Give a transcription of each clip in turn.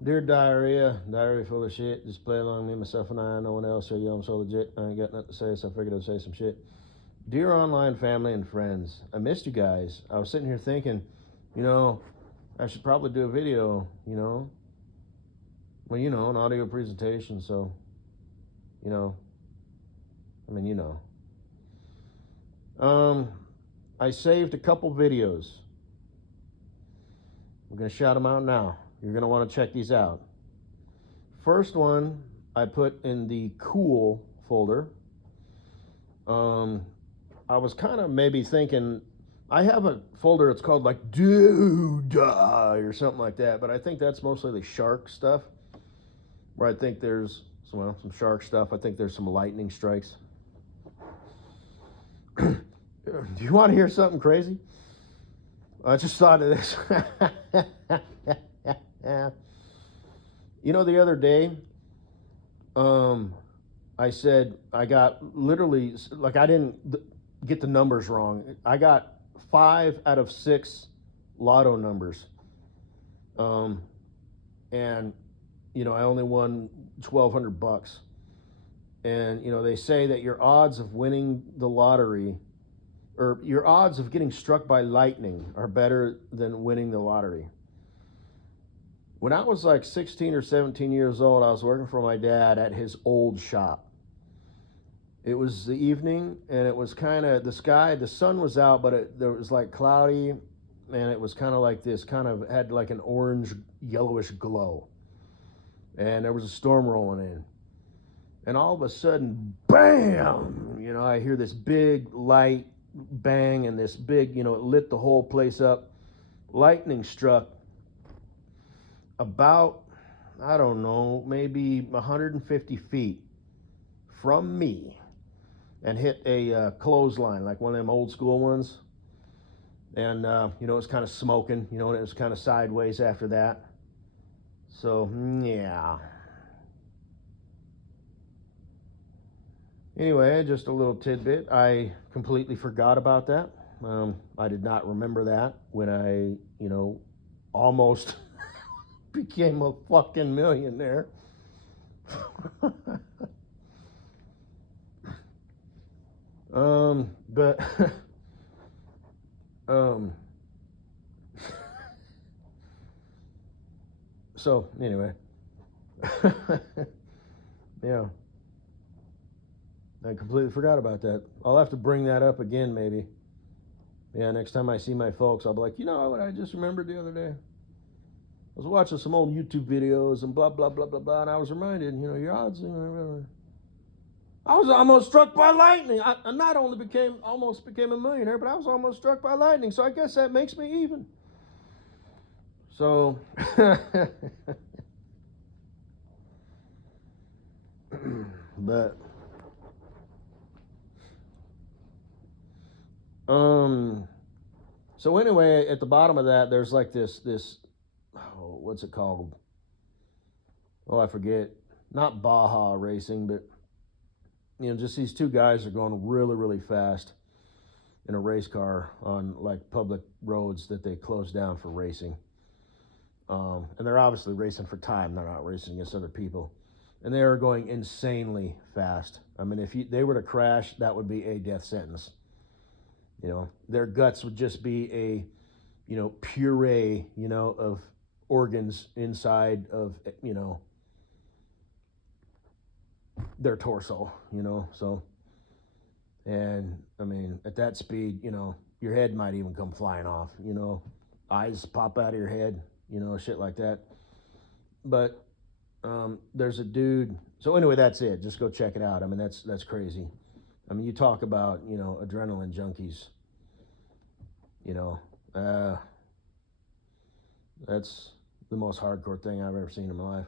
Dear diarrhea, diarrhea full of shit. Just play along, me, myself, and I. No one else. So yo, I'm so legit. I ain't got nothing to say, so I figured I'd say some shit. Dear online family and friends, I missed you guys. I was sitting here thinking, you know, I should probably do a video, well, an audio presentation. So, you know, I mean, you know. Um, I saved a couple videos. I'm gonna shout them out now. You're gonna want to check these out. First one I put in the cool folder. Um, I was kind of maybe thinking I have a folder. It's called like Dude or something like that. But I think that's mostly the shark stuff. Where I think there's some shark stuff. I think there's some lightning strikes. Do you want to hear something crazy? I just thought of this. The other day, I said I got literally, like, I didn't get the numbers wrong. I got 5 out of 6 lotto numbers. And I only won $1,200. And they say that your odds of winning the lottery, or your odds of getting struck by lightning, are better than winning the lottery. When I was like 16 or 17 years old, I was working for my dad at his old shop. It was the evening, and it was kind of the sun was out, but there was like cloudy, and it was kind of like this, kind of had like an orange, yellowish glow. And there was a storm rolling in. And all of a sudden, bam! I hear this big light bang, and this big, it lit the whole place up. Lightning struck about, I don't know, maybe 150 feet from me and hit a clothesline, like one of them old school ones. And, it was kind of smoking, and it was kind of sideways after that. So, yeah. Anyway, just a little tidbit. I completely forgot about that. I did not remember that when I, almost became a fucking millionaire. But so anyway, yeah, I completely forgot about that. I'll have to bring that up again, maybe. Yeah, next time I see my folks, I'll be like, what I just remembered the other day? I was watching some old YouTube videos and blah blah blah blah blah, and I was reminded, your odds. I was almost struck by lightning. I not only almost became a millionaire, but I was almost struck by lightning. So I guess that makes me even. So, but, so anyway, at the bottom of that, there's like this, what's it called? Oh, I forget. Not Baja racing, but just these two guys are going really, really fast in a race car on like public roads that they closed down for racing. And they're obviously racing for time. They're not racing against other people. And they are going insanely fast. I mean, if they were to crash, that would be a death sentence. Their guts would just be a, puree, of organs inside of, their torso, so. And I mean, at that speed, your head might even come flying off, eyes pop out of your head, shit like that. But there's a dude. So anyway, that's it. Just go check it out. I mean, that's crazy. I mean, you talk about adrenaline junkies. That's the most hardcore thing I've ever seen in my life.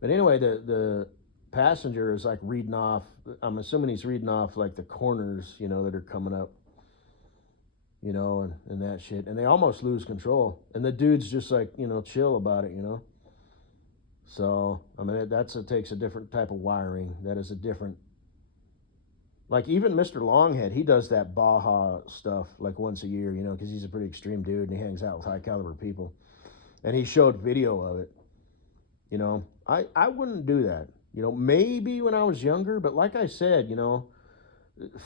But anyway, the passenger is like reading off. I'm assuming he's reading off like the corners, that are coming up, and that shit. And they almost lose control. And the dude's just like, chill about it, So, I mean, it takes a different type of wiring. That is a different. Like even Mr. Longhead, he does that Baja stuff like once a year, because he's a pretty extreme dude and he hangs out with high caliber people. And he showed video of it. You know, I wouldn't do that. You know, maybe when I was younger, but like I said,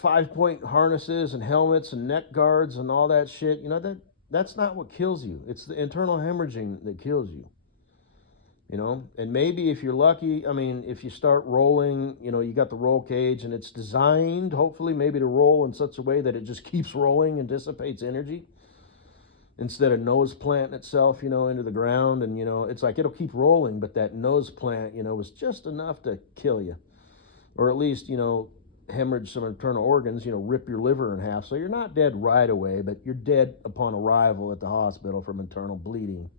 5-point harnesses and helmets and neck guards and all that shit, that's not what kills you. It's the internal hemorrhaging that kills you. And maybe if you're lucky, I mean, if you start rolling, you got the roll cage and it's designed, hopefully, maybe to roll in such a way that it just keeps rolling and dissipates energy instead of nose planting itself, into the ground. And, it's like it'll keep rolling, but that nose plant, was just enough to kill you. Or at least, hemorrhage some internal organs, rip your liver in half. So you're not dead right away, but you're dead upon arrival at the hospital from internal bleeding.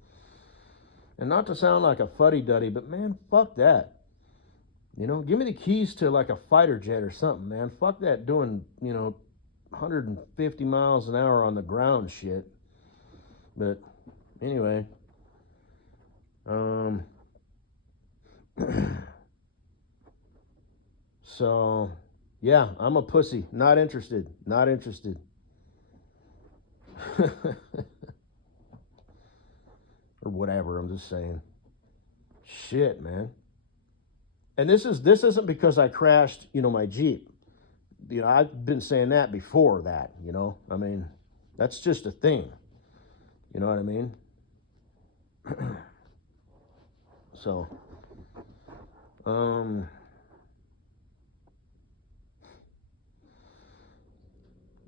And not to sound like a fuddy-duddy, but man, fuck that. Give me the keys to like a fighter jet or something, man. Fuck that doing, 150 miles an hour on the ground shit. But anyway, so yeah, I'm a pussy. Not interested. Not interested. Or whatever. I'm just saying. Shit, man. And this isn't because I crashed, my Jeep. I've been saying that before that. I mean, that's just a thing. You know what I mean? So, and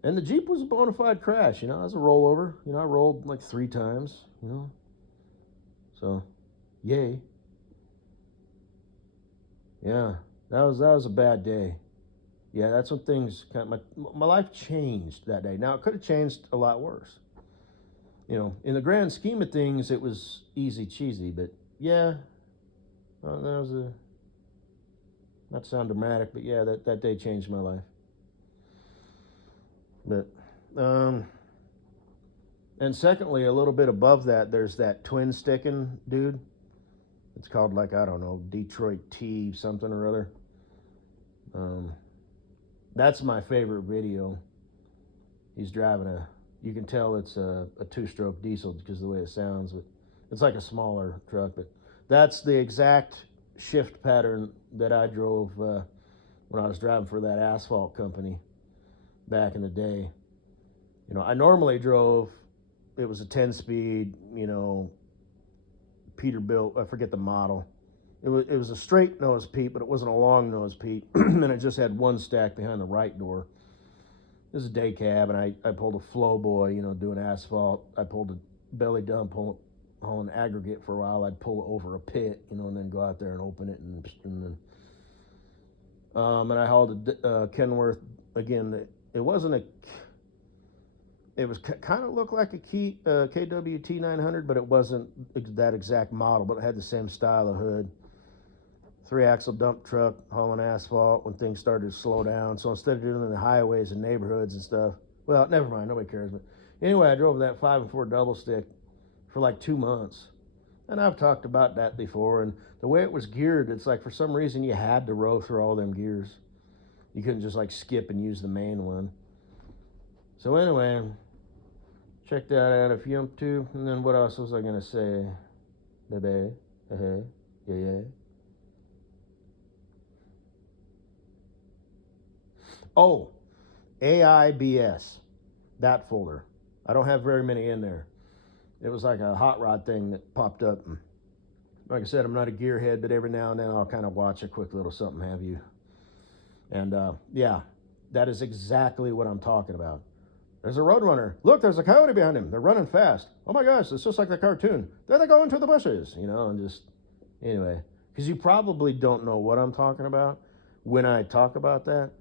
the Jeep was a bona fide crash. It was a rollover. I rolled like 3 times. So, yay. Yeah, that was a bad day. Yeah, that's when things my life changed that day. Now it could have changed a lot worse. In the grand scheme of things, it was easy cheesy, but yeah, that was not to sound dramatic, but yeah, that day changed my life. But and secondly, a little bit above that, there's that twin sticking dude. It's called like, I don't know, Detroit T something or other. That's my favorite video. He's driving you can tell it's a 2-stroke diesel because of the way it sounds, but it's like a smaller truck. But that's the exact shift pattern that I drove when I was driving for that asphalt company back in the day. I normally drove, it was a 10-speed, Peterbilt, I forget the model. It was a straight nose Pete, but it wasn't a long nose Pete. And it just had one stack behind the right door. This is a day cab, and I pulled a flow boy, doing asphalt. I pulled a belly dump hauling aggregate for a while. I'd pull over a pit, and then go out there and open it, and then and I hauled a Kenworth again. It wasn't a. It was kind of looked like a KWT 900, but it wasn't that exact model. But it had the same style of hood. 3-axle dump truck hauling asphalt when things started to slow down. So instead of doing it in the highways and neighborhoods and stuff, well, never mind, nobody cares. But anyway, I drove that 5-4 double stick for like 2 months. And I've talked about that before. And the way it was geared, it's like for some reason you had to row through all them gears. You couldn't just like skip and use the main one. So anyway, check that out if you want to. And then what else was I going to say? Baby, yeah. Oh, AIBS, that folder. I don't have very many in there. It was like a hot rod thing that popped up. And like I said, I'm not a gearhead, but every now and then I'll kind of watch a quick little something, have you. And yeah, that is exactly what I'm talking about. There's a roadrunner. Look, there's a coyote behind him. They're running fast. Oh my gosh, it's just like the cartoon. There they go into the bushes, and just, anyway. Because you probably don't know what I'm talking about when I talk about that.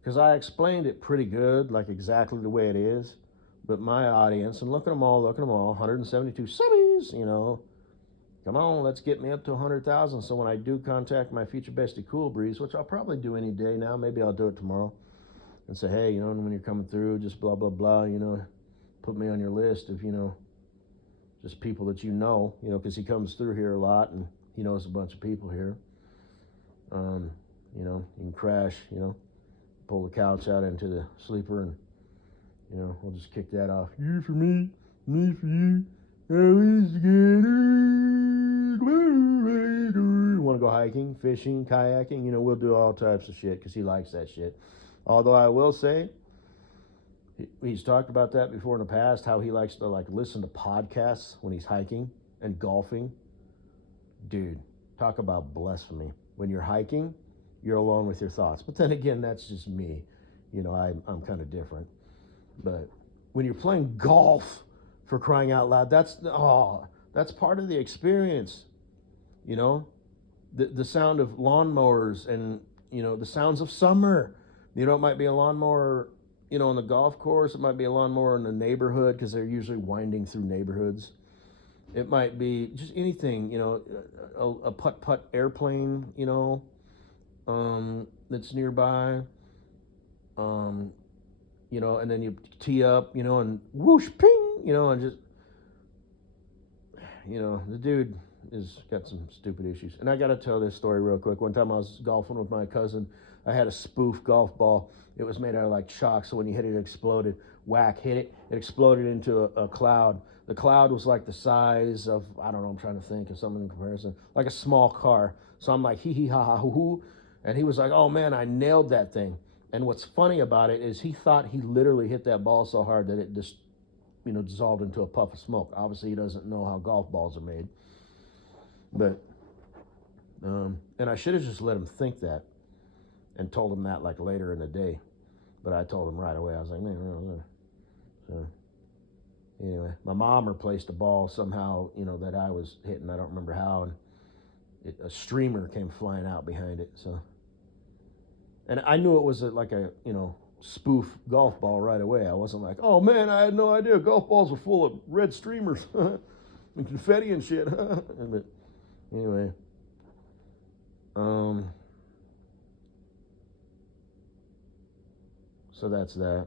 Because I explained it pretty good, like exactly the way it is. But my audience, and look at them all, 172 subbies, come on, let's get me up to 100,000. So when I do contact my future bestie Cool Breeze, which I'll probably do any day now, maybe I'll do it tomorrow, and say, hey, when you're coming through, just blah, blah, blah, put me on your list of, just people that because he comes through here a lot, and he knows a bunch of people here. You can crash, pull the couch out into the sleeper, and we'll just kick that off. You for me for you. Always together. hiking, fishing, kayaking. You know, we'll do all types of shit because he likes that shit. Although I will say, he's talked about that before in the past, how he likes to like listen to podcasts when he's hiking and golfing. Dude, talk about blasphemy. When you're hiking, you're alone with your thoughts. But then again, that's just me. You know, I'm kind of different. But when you're playing golf, for crying out loud, that's part of the experience. You know, the sound of lawnmowers and, you know, the sounds of summer. You know, it might be a lawnmower, you know, on the golf course. It might be a lawnmower in the neighborhood because they're usually winding through neighborhoods. It might be just anything, you know, a putt-putt airplane, you know, that's nearby. You know, and then you tee up, you know, and whoosh, ping, you know, and just, you know, the dude has got some stupid issues. And I got to tell this story real quick. One time I was golfing with my cousin. I had a spoof golf ball. It was made out of like chalk, so when you hit it, it exploded. Whack, hit it. It exploded into a cloud. The cloud was like the size of, I don't know, I'm trying to think of something in comparison, like a small car. So I'm like, hee hee ha ha hoo hoo. And he was like, oh man, I nailed that thing. And what's funny about it is he thought he literally hit that ball so hard that it just, you know, dissolved into a puff of smoke. Obviously, he doesn't know how golf balls are made. But, and I should have just let him think that and told him that like later in the day. But I told him right away. I was like, man. So anyway, my mom replaced the ball somehow, you know, that I was hitting. I don't remember how. And a streamer came flying out behind it. So, and I knew it was like a, you know, spoof golf ball right away. I wasn't like, oh man, I had no idea golf balls were full of red streamers and confetti and shit. But anyway, so that's that.